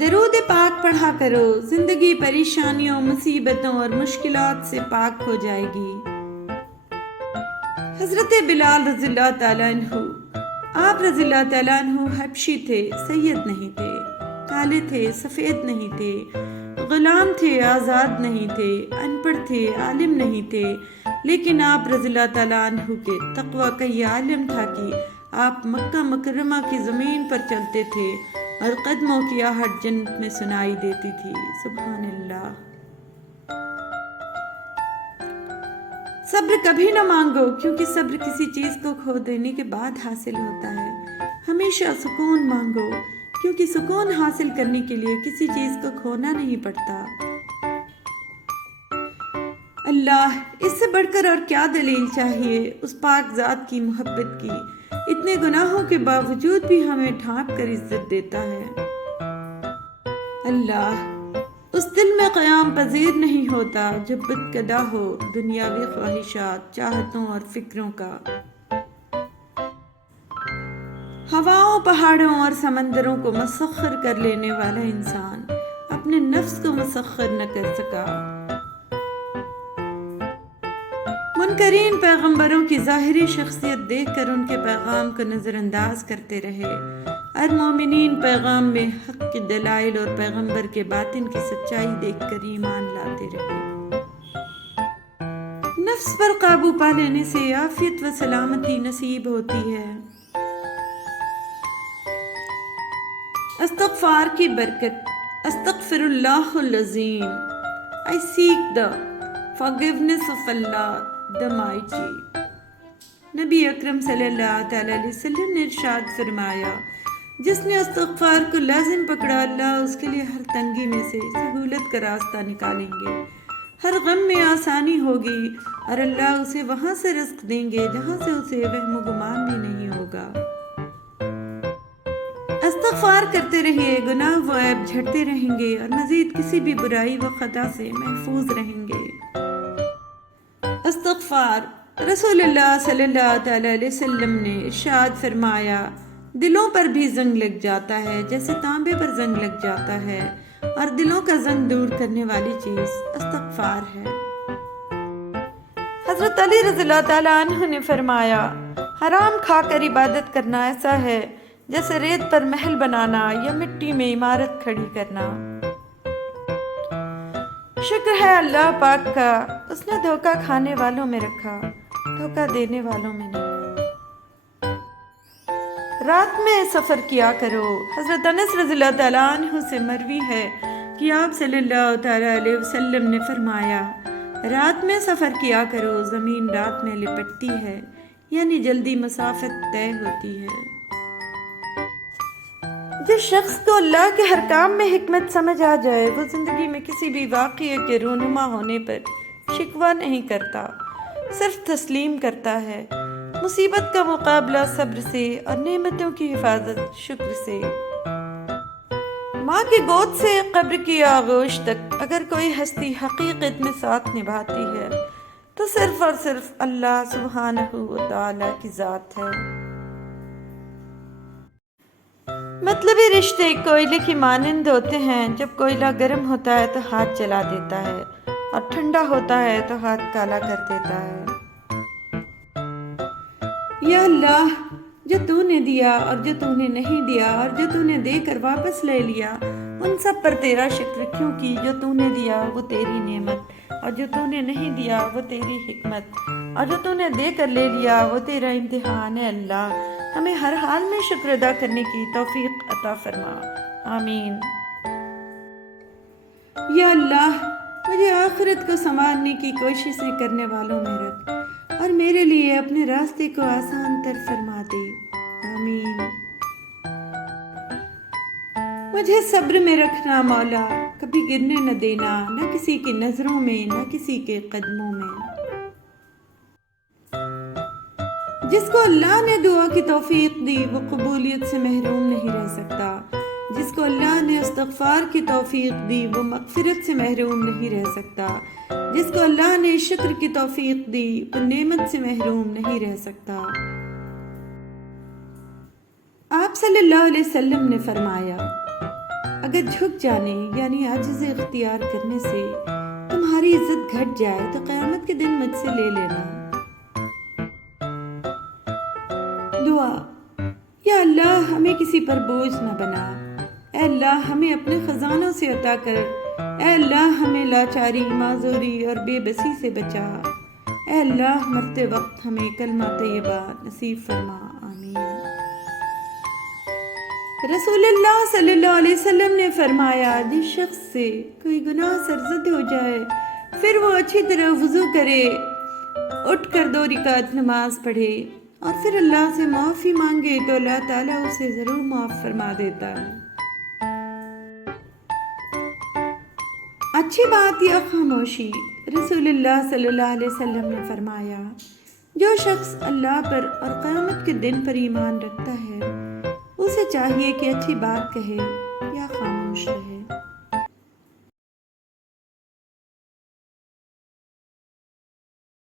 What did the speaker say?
درود پاک پڑھا کرو، زندگی پریشانیوں، مصیبتوں اور مشکلات سے پاک ہو جائے گی۔ حضرت بلال رضی اللہ تعالیٰ عنہ، آپ رضی اللہ تعالیٰ عنہ حبشی تھے، سید نہیں تھے، کالے تھے، سفید نہیں تھے، غلام تھے، آزاد نہیں تھے، ان پڑھ تھے، عالم نہیں تھے، لیکن آپ رضی اللہ تعالیٰ عنہ کے تقویٰ کا یہ عالم تھا کہ آپ مکہ مکرمہ کی زمین پر چلتے تھے اور قدموں کی آہٹ جنت میں سنائی دیتی تھی۔ سبحان اللہ۔ صبر کبھی نہ مانگو، کیونکہ صبر کسی چیز کو کھو دینے کے بعد حاصل ہوتا ہے۔ ہمیشہ سکون مانگو، کیونکہ سکون حاصل کرنے کے لیے کسی چیز کو کھونا نہیں پڑتا۔ اللہ، اس سے بڑھ کر اور کیا دلیل چاہیے اس پاک ذات کی محبت کی، اتنے گناہوں کے باوجود بھی ہمیں ڈھانپ کر عزت دیتا ہے۔ اللہ، اس دل میں قیام پذیر نہیں ہوتا جو بدکدہ ہو دنیاوی خواہشات، چاہتوں اور فکروں کا۔ ہواؤں، پہاڑوں اور سمندروں کو مسخر کر لینے والا انسان اپنے نفس کو مسخر نہ کر سکا۔ منکرین پیغمبروں کی ظاہری شخصیت دیکھ کر ان کے پیغام کو نظر انداز کرتے رہے، اور مومنین پیغام میں حق کے دلائل اور پیغمبر کے باطن کی سچائی دیکھ کر ایمان لاتے رہے۔ نفس پر قابو پا لینے سے عافیت و سلامتی نصیب ہوتی ہے۔ استغفار کی برکت۔ استغفر اللہ العظیم۔ I seek the forgiveness of Allah the Mighty۔ نبی اکرم صلی اللہ تعالیٰ علیہ وسلم نے ارشاد فرمایا، جس نے استغفار کو لازم پکڑا، اللہ اس کے لیے ہر تنگی میں سے سہولت کا راستہ نکالیں گے، ہر غم میں آسانی ہوگی، اور اللہ اسے وہاں سے رزق دیں گے جہاں سے اسے وہم و گمان بھی نہیں ہوگا۔ استغفار کرتے رہیے، گناہ و عیب جھڑتے رہیں گے، اور مزید کسی بھی برائی و خطا سے محفوظ رہیں گے۔ استغفار۔ رسول اللہ صلی اللہ تعالیٰ علیہ وسلم نے ارشاد فرمایا، دلوں پر بھی زنگ لگ جاتا ہے جیسے تانبے پر زنگ لگ جاتا ہے، اور دلوں کا زنگ دور کرنے والی چیز استغفار ہے۔ حضرت علی رضی اللہ تعالیٰ عنہ نے فرمایا، حرام کھا کر عبادت کرنا ایسا ہے جیسے ریت پر محل بنانا یا مٹی میں عمارت کھڑی کرنا۔ شکر ہے اللہ پاک کا، اس نے دھوکہ کھانے والوں میں رکھا، دھوکہ دینے والوں میں نہیں۔ رات میں سفر کیا کرو۔ حضرت انس رضی اللہ تعالیٰ عنہ سے مروی ہے کہ آپ صلی اللہ تعالیٰ علیہ وسلم نے فرمایا، رات میں سفر کیا کرو، زمین رات میں لپٹتی ہے، یعنی جلدی مسافت طے ہوتی ہے۔ جس شخص کو اللہ کے ہر کام میں حکمت سمجھ آ جائے، وہ زندگی میں کسی بھی واقعے کے رونما ہونے پر شکوہ نہیں کرتا، صرف تسلیم کرتا ہے۔ مصیبت کا مقابلہ صبر سے اور نعمتوں کی حفاظت شکر سے۔ ماں کی گود سے قبر کی آغوش تک اگر کوئی ہستی حقیقت میں ساتھ نبھاتی ہے تو صرف اور صرف اللہ سبحانہ و تعالیٰ کی ذات ہے۔ مطلبی رشتے کوئلے کی مانند ہوتے ہیں، جب کوئلہ گرم ہوتا ہے تو ہاتھ جلا دیتا ہے، اور ٹھنڈا ہوتا ہے تو ہاتھ کالا کر دیتا ہے۔ یا اللہ، جو تو نے دیا اور جو تو نے نہیں دیا اور جو تو نے دے کر واپس لے لیا، ان سب پر تیرا شکر، کیونکہ جو تو نے دیا وہ تیری نعمت، اور جو تو نے نہیں دیا وہ تیری حکمت، اور جو تو نے دے کر لے لیا وہ تیرا امتحان ہے۔ اللہ، ہمیں ہر حال میں شکر ادا کرنے کی توفیق عطا فرما، آمین۔ یا اللہ، مجھے آخرت کو سنوارنے کی کوششیں کرنے والوں میں رکھ، اور میرے لیے اپنے راستے کو آسان تر فرما دے، آمین۔ مجھے صبر میں رکھنا مولا، کبھی گرنے نہ دینا، نہ کسی کی نظروں میں نہ کسی کے قدموں میں۔ جس کو اللہ نے دعا کی توفیق دی وہ قبولیت سے محروم نہیں رہ سکتا، جس کو اللہ نے استغفار کی توفیق دی وہ مغفرت سے محروم نہیں رہ سکتا، جس کو اللہ نے شکر کی توفیق دی وہ نعمت سے محروم نہیں رہ سکتا۔ آپ صلی اللہ علیہ وسلم نے فرمایا، اگر جھک جانے یعنی عاجز اختیار کرنے سے تمہاری عزت گھٹ جائے تو قیامت کے دن مجھ سے لے لینا۔ دعا: یا اللہ ہمیں کسی پر بوجھ نہ بنا، اے اللہ ہمیں اپنے خزانوں سے عطا کر، اے اللہ ہمیں لاچاری، معذوری اور بے بسی سے بچا، اے اللہ مرتے وقت ہمیں کلمہ طیبہ نصیب فرما، آمین۔ رسول اللہ صلی اللہ علیہ وسلم نے فرمایا، جس شخص سے کوئی گناہ سرزد ہو جائے پھر وہ اچھی طرح وضو کرے، اٹھ کر 2 رکعت نماز پڑھے اور پھر اللہ سے معافی مانگے تو اللہ تعالیٰ اسے ضرور معاف فرما دیتا ہے۔ اچھی بات یا خاموشی: رسول اللہ صلی اللہ علیہ وسلم نے فرمایا، جو شخص اللہ پر اور قیامت کے دن پر ایمان رکھتا ہے اسے چاہیے کہ اچھی بات کہے یا خاموش رہے۔